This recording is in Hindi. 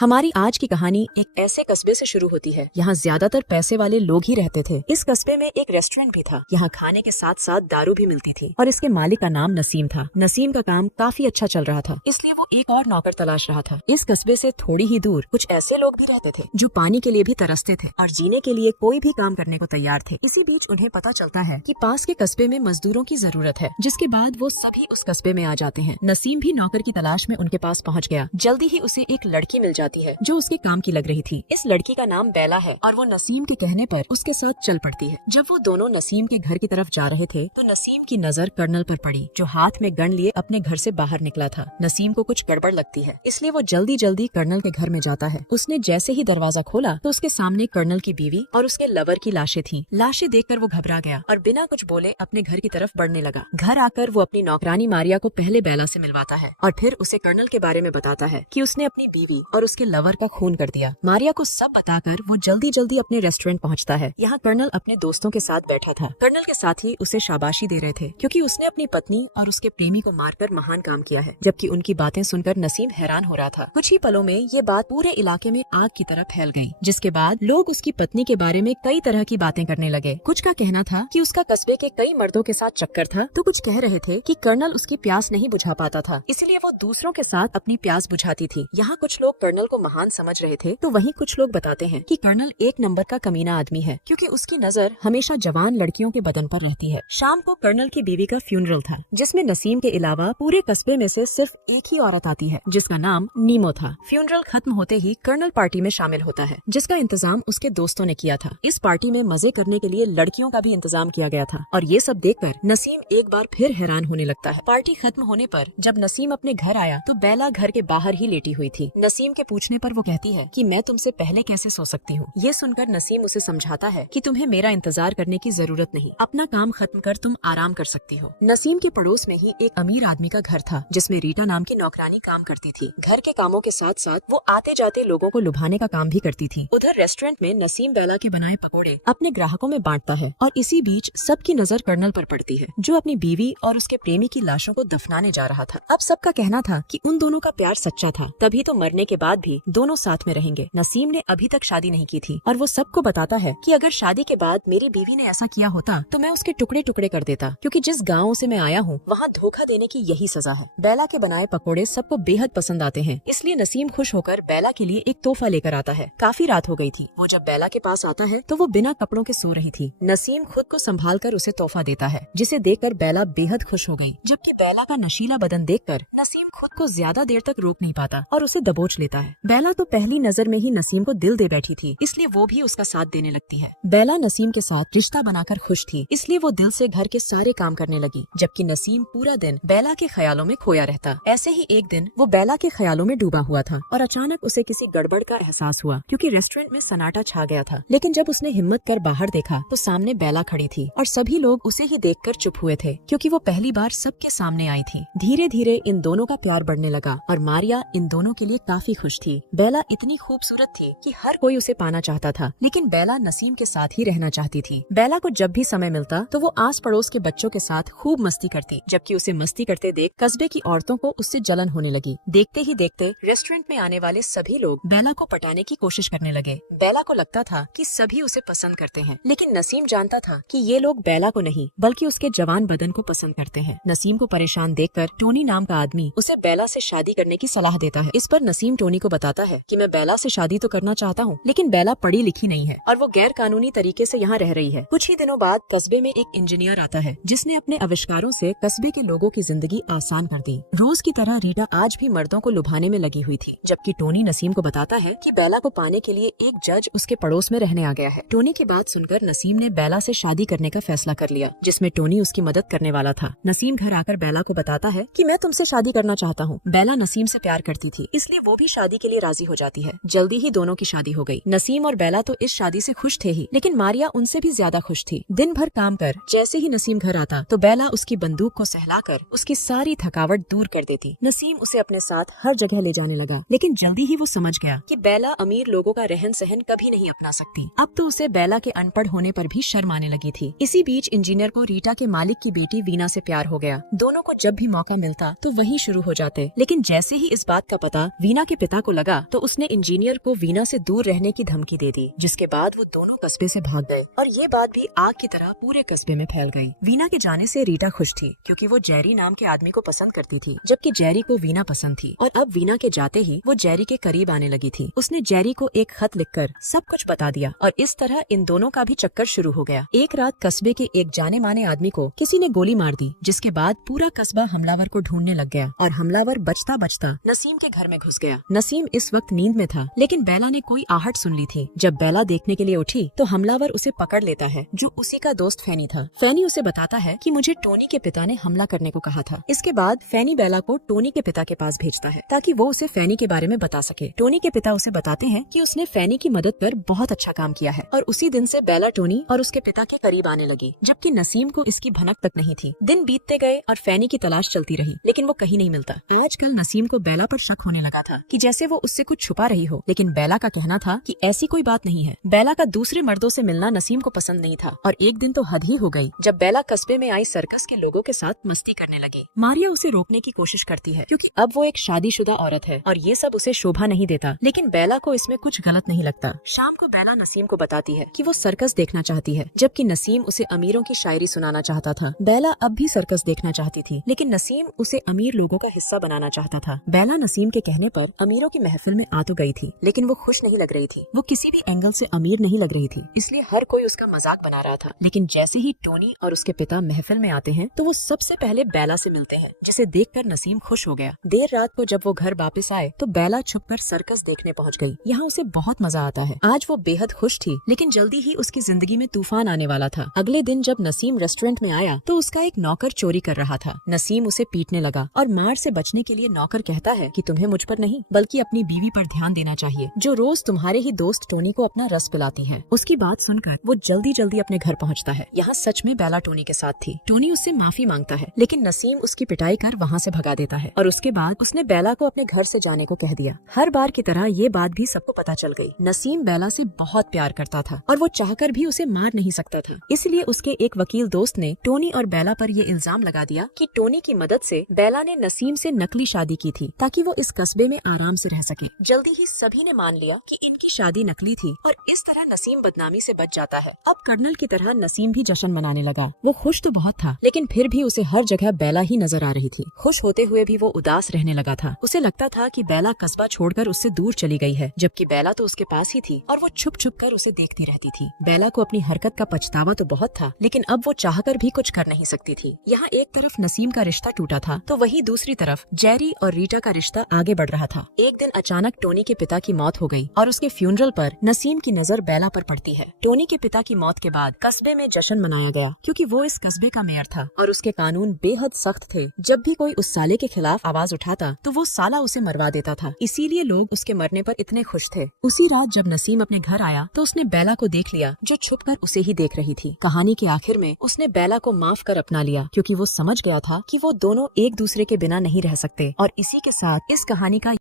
हमारी आज की कहानी एक ऐसे कस्बे से शुरू होती है। यहाँ ज्यादातर पैसे वाले लोग ही रहते थे। इस कस्बे में एक रेस्टोरेंट भी था। यहाँ खाने के साथ साथ दारू भी मिलती थी और इसके मालिक का नाम नसीम था। नसीम का काम काफी अच्छा चल रहा था, इसलिए वो एक और नौकर तलाश रहा था। इस कस्बे से थोड़ी ही दूर कुछ ऐसे लोग भी रहते थे जो पानी के लिए भी तरसते थे और जीने के लिए कोई भी काम करने को तैयार थे। इसी बीच उन्हें पता चलता है कि पास के कस्बे में मजदूरों की जरूरत है, जिसके बाद वो सभी उस कस्बे में आ जाते हैं। नसीम भी नौकर की तलाश में उनके पास पहुँच गया। जल्दी ही उसे एक लड़की मिल जाती है जो उसके काम की लग रही थी। इस लड़की का नाम बेला है और वो नसीम के कहने पर उसके साथ चल पड़ती है। जब वो दोनों नसीम के घर की तरफ जा रहे थे तो नसीम की नजर कर्नल पर पड़ी, जो हाथ में गन लिए अपने घर से बाहर निकला था। नसीम को कुछ गड़बड़ लगती है, इसलिए वो जल्दी जल्दी कर्नल के घर में जाता है। उसने जैसे ही दरवाजा खोला तो उसके सामने कर्नल की बीवी और उसके लवर की लाशें थीं। लाशें देखकर वो घबरा गया और बिना कुछ बोले अपने घर की तरफ बढ़ने लगा। घर आकर वो अपनी नौकरानी मारिया को पहले बेला से मिलवाता है और फिर उसे कर्नल के बारे में बताता है कि उसने अपनी बीवी और उसके लवर का खून कर दिया। मारिया को सब बताकर वो जल्दी जल्दी अपने रेस्टोरेंट पहुंचता है। यहाँ कर्नल अपने दोस्तों के साथ बैठा था। कर्नल के साथी उसे शाबाशी दे रहे थे क्योंकि उसने अपनी पत्नी और उसके प्रेमी को मारकर महान काम किया है, जबकि उनकी बातें सुनकर नसीम हैरान हो रहा था। कुछ ही पलों में ये बात पूरे इलाके में आग की तरह फैल गई, जिसके बाद लोग उसकी पत्नी के बारे में कई तरह की बातें करने लगे। कुछ का कहना था कि उसका कस्बे के कई मर्दों के साथ चक्कर था, तो कुछ कह रहे थे कि कर्नल उसकी प्यास नहीं बुझा पाता था, इसलिए वो दूसरों के साथ अपनी प्यास बुझाती थी। यहाँ कुछ लोग कर्नल को महान समझ रहे थे, तो वहीं कुछ लोग बताते हैं कि कर्नल एक नंबर का कमीना आदमी है, क्योंकि उसकी नजर हमेशा जवान लड़कियों के बदन पर रहती है। शाम को कर्नल की बीवी का फ्यूनरल था, जिसमें नसीम के अलावा पूरे कस्बे में से सिर्फ एक ही औरत आती है, जिसका नाम नीमो था। फ्यूनरल खत्म होते ही कर्नल पार्टी में शामिल होता है, जिसका इंतजाम उसके दोस्तों ने किया था। इस पार्टी में मजे करने के लिए लड़कियों का भी इंतजाम किया गया था और ये सब देखकर नसीम एक बार फिर हैरान होने लगता है। पार्टी खत्म होने पर जब नसीम अपने घर आया तो बेला घर के बाहर ही लेटी हुई थी। नसीम के पूछने पर वो कहती है कि मैं तुमसे पहले कैसे सो सकती हूँ। ये सुनकर नसीम उसे समझाता है कि तुम्हें मेरा इंतजार करने की जरूरत नहीं, अपना काम खत्म कर तुम आराम कर सकती हो। नसीम के पड़ोस में ही एक अमीर आदमी का घर था, जिसमें रीटा नाम की नौकरानी काम करती थी। घर के कामों के साथ साथ वो आते जाते लोगों को लुभाने का काम भी करती थी। उधर रेस्टोरेंट में नसीम बेला के बनाए पकोड़े अपने ग्राहकों में बांटता है और इसी बीच सबकी नजर कर्नल पर पड़ती है, जो अपनी बीवी और उसके प्रेमी की लाशों को दफनाने जा रहा था। अब सबका कहना था कि उन दोनों का प्यार सच्चा था, तभी तो मरने के बाद भी दोनों साथ में रहेंगे। नसीम ने अभी तक शादी नहीं की थी और वो सबको बताता है कि अगर शादी के बाद मेरी बीवी ने ऐसा किया होता तो मैं उसके टुकड़े टुकड़े कर देता, क्योंकि जिस गाँव से मैं आया हूँ वहाँ धोखा देने की यही सजा है। बेला के बनाए पकोड़े सबको बेहद पसंद आते हैं, इसलिए नसीम खुश होकर बेला के लिए एक तोहफा लेकर आता है। काफी रात हो गई थी। वो जब बेला के पास आता है तो वो बिना कपड़ों के सो रही थी। नसीम खुद को संभाल कर उसे तोहफा देता है, जिसे देखकर बेला बेहद खुश हो गई, जबकि बेला का नशीला बदन देखकर नसीम खुद को ज्यादा देर तक रोक नहीं पाता और उसे दबोच लेता है। बेला तो पहली नजर में ही नसीम को दिल दे बैठी थी, इसलिए वो भी उसका साथ देने लगती है। बेला नसीम के साथ रिश्ता बनाकर खुश थी, इसलिए वो दिल से घर के सारे काम करने लगी, जबकि नसीम पूरा दिन बेला के ख्यालों में खोया रहता। ऐसे ही एक दिन वो बेला के ख्यालों में डूबा हुआ था और अचानक उसे किसी गड़बड़ का एहसास हुआ, क्योंकि रेस्टोरेंट में सन्नाटा छा गया था। लेकिन जब उसने हिम्मत कर बाहर देखा तो सामने बेला खड़ी थी और सभी लोग उसे ही देखकर चुप हुए थे, क्योंकि वो पहली बार सबके सामने आई थी। धीरे धीरे इन दोनों का प्यार बढ़ने लगा और मारिया इन दोनों के लिए काफी खुश थी। बेला इतनी खूबसूरत थी कि हर कोई उसे पाना चाहता था, लेकिन बेला नसीम के साथ ही रहना चाहती थी। बेला को जब भी समय मिलता तो वो आस पड़ोस के बच्चों के साथ खूब मस्ती करती, जबकि उसे मस्ती करते देख कस्बे की औरतों को उससे जलन होने लगी। देखते ही देखते रेस्टोरेंट में आने वाले सभी लोग बेला को पटाने की कोशिश करने लगे। बेला को लगता था कि सभी उसे पसंद करते हैं, लेकिन नसीम जानता था कि ये लोग बेला को नहीं बल्कि उसके जवान बदन को पसंद करते हैं। नसीम को परेशान देखकर टोनी नाम का आदमी उसे बेला से शादी करने की सलाह देता है। इस पर नसीम टोनी को बताता है कि मैं बेला से शादी तो करना चाहता हूँ, लेकिन बेला पढ़ी लिखी नहीं है और वो गैर कानूनी तरीके से यहाँ रह रही है। कुछ ही दिनों बाद कस्बे में एक इंजीनियर आता है, जिसने अपने आविष्कारों से कस्बे के लोगों की जिंदगी आसान कर दी। रोज की तरह रीटा आज भी मर्दों को लुभाने में लगी हुई थी, जबकि टोनी नसीम को बताता है कि बेला को पाने के लिए एक जज उसके पड़ोस में रहने आ गया है। टोनी की बात सुनकर नसीम ने बेला से शादी करने का फैसला कर लिया, जिसमें टोनी उसकी मदद करने वाला था। नसीम घर आकर बेला को बताता है कि मैं तुमसे शादी करना चाहता हूँ। बेला नसीम से प्यार करती थी, इसलिए वो भी शादी के लिए राजी हो जाती है। जल्दी ही दोनों की शादी हो गई। नसीम और बेला तो इस शादी से खुश थे ही, लेकिन मारिया उनसे भी ज्यादा खुश थी। दिन भर काम कर जैसे ही नसीम घर आता तो बेला उसकी बंदूक को सहलाकर उसकी सारी थकावट दूर कर देती। नसीम उसे अपने साथ हर जगह ले जाने लगा, लेकिन जल्दी ही वो समझ गया कि बेला अमीर लोगों का रहन सहन कभी नहीं अपना सकती। अब तो उसे बेला के अनपढ़ होने पर भी शर्म आने लगी थी। इसी बीच इंजीनियर को रीटा के मालिक की बेटी वीना से प्यार हो गया। दोनों को जब भी मौका मिलता तो वही शुरू हो जाते। लेकिन जैसे ही इस बात का पता वीना के पिता को लगा तो उसने इंजीनियर को वीना से दूर रहने की धमकी दे दी, जिसके बाद वो दोनों कस्बे से भाग गए और ये बात भी आग की तरह पूरे कस्बे में फैल गई। वीना के जाने से रीटा खुश थी क्योंकि वो जेरी नाम के आदमी को पसंद करती थी, जबकि जेरी को वीना पसंद थी। और अब वीना के जाते ही वो जेरी के करीब आने लगी थी। उसने जेरी को एक खत लिखकर सब कुछ बता दिया और इस तरह इन दोनों का भी चक्कर शुरू हो गया। एक रात कस्बे के एक जाने माने आदमी को किसी ने गोली मार दी, जिसके बाद पूरा कस्बा हमलावर को ढूंढने लग गया और हमलावर बचता बचता नसीम के घर में घुस गया। नसीम इस वक्त नींद में था, लेकिन बेला ने कोई आहट सुन ली थी। जब बेला देखने के लिए उठी तो हमलावर उसे पकड़ लेता है, जो उसी का दोस्त फैनी था। फैनी उसे बताता है कि मुझे टोनी के पिता ने हमला करने को कहा था। इसके बाद फैनी बेला को टोनी के पिता के पास भेजता है ताकि वो उसे फैनी के बारे में बता सके। टोनी के पिता उसे बताते हैं कि उसने फैनी की मदद कर बहुत अच्छा काम किया है और उसी दिन से बेला टोनी और उसके पिता के करीब आने लगी, जबकि नसीम को इसकी भनक तक नहीं थी। दिन बीतते गए और फैनी की तलाश चलती रही, लेकिन वो कहीं नहीं मिलता। आजकल नसीम को बेला पर शक होने लगा था कि जैसे वो उससे कुछ छुपा रही हो, लेकिन बेला का कहना था कि ऐसी कोई बात नहीं है। बेला का दूसरे मर्दों से मिलना नसीम को पसंद नहीं था और एक दिन तो हद ही हो गई जब बेला कस्बे में आई सर्कस के लोगों के साथ मस्ती करने लगी। मारिया उसे रोकने की कोशिश करती है क्योंकि अब वो एक शादीशुदा औरत है और ये सब उसे शोभा नहीं देता, लेकिन बेला को इसमें कुछ गलत नहीं लगता। शाम को बेला नसीम को बताती है कि वो सर्कस देखना चाहती है, जबकि नसीम उसे अमीरों की शायरी सुनाना चाहता था। बेला अब भी सर्कस देखना चाहती थी, लेकिन नसीम उसे अमीर लोगों का हिस्सा बनाना चाहता था। बेला नसीम के कहने पर अमीरों की महफिल में आ तो गई थी, लेकिन वो खुश नहीं लग रही थी। वो किसी भी एंगल से अमीर नहीं लग रही थी, इसलिए हर कोई उसका मजाक बना रहा था। लेकिन जैसे ही टोनी और उसके पिता महफिल में आते हैं तो वो सबसे पहले बेला से मिलते हैं, जिसे देखकर नसीम खुश हो गया। देर रात को जब वो घर वापस आए तो बेला छुपकर सर्कस देखने पहुंच गई। यहाँ उसे बहुत मजा आता है। आज वो बेहद खुश थी, लेकिन जल्दी ही उसकी जिंदगी में तूफान आने वाला था। अगले दिन जब नसीम रेस्टोरेंट में आया तो उसका एक नौकर चोरी कर रहा था। नसीम उसे पीटने लगा और मार से बचने के लिए नौकर कहता है कि तुम्हें मुझ पर नहीं बल्कि अपनी बीवी पर ध्यान देना चाहिए, जो रोज तुम्हारे ही दोस्त टोनी को अपना रस पिलाती है। उसकी बात सुनकर वो जल्दी जल्दी अपने घर पहुंचता है। यहाँ सच में बेला टोनी के साथ थी। टोनी उससे माफी मांगता है, लेकिन नसीम उसकी पिटाई कर वहाँ से भगा देता है और उसके बाद उसने बेला को अपने घर से जाने को कह दिया। हर बार की तरह ये बात भी सबको पता चल गई। नसीम बेला से बहुत प्यार करता था और वो चाहकर भी उसे मार नहीं सकता था। इसलिए उसके एक वकील दोस्त ने टोनी और बेला पर ये इल्जाम लगा दिया कि टोनी की मदद से बेला ने नसीम से नकली शादी की थी ताकि वो इस कस्बे में आराम से रह सके। जल्दी ही सभी ने मान लिया कि इनकी शादी नकली थी और इस तरह नसीम बदनामी से बच जाता है। अब कर्नल की तरह नसीम भी जश्न मनाने लगा। वो खुश तो बहुत था, लेकिन फिर भी उसे हर जगह बेला ही नजर आ रही थी। खुश होते हुए भी वो उदास रहने लगा था। उसे लगता था कि बेला कस्बा छोड़कर उससे दूर चली गई है, जबकि बेला तो उसके पास ही थी और वो छुप छुप कर उसे देखती रहती थी। बेला को अपनी हरकत का पछतावा तो बहुत था, लेकिन अब वो चाहकर भी कुछ कर नहीं सकती थी। यहाँ एक तरफ नसीम का रिश्ता टूटा था तो वहीं दूसरी तरफ जेरी और रीटा का रिश्ता आगे बढ़ रहा था। एक दिन अचानक टोनी के पिता की मौत हो गई और उसके फ्यूनरल पर नसीम की नजर बेला पर पड़ती है। टोनी के पिता की मौत के बाद कस्बे में जश्न मनाया गया क्योंकि वो इस कस्बे का मेयर था और उसके कानून बेहद सख्त थे। जब भी कोई उस साले के खिलाफ आवाज उठाता तो वो साला उसे मरवा देता था, इसीलिए लोग उसके मरने पर इतने खुश थे। उसी रात जब नसीम अपने घर आया तो उसने बेला को देख लिया, जो छुपकर उसे ही देख रही थी। कहानी के आखिर में उसने बेला को माफ कर अपना लिया क्योंकि वो समझ गया था कि वो दोनों एक दूसरे के बिना नहीं रह सकते। और इसी के साथ इस कहानी का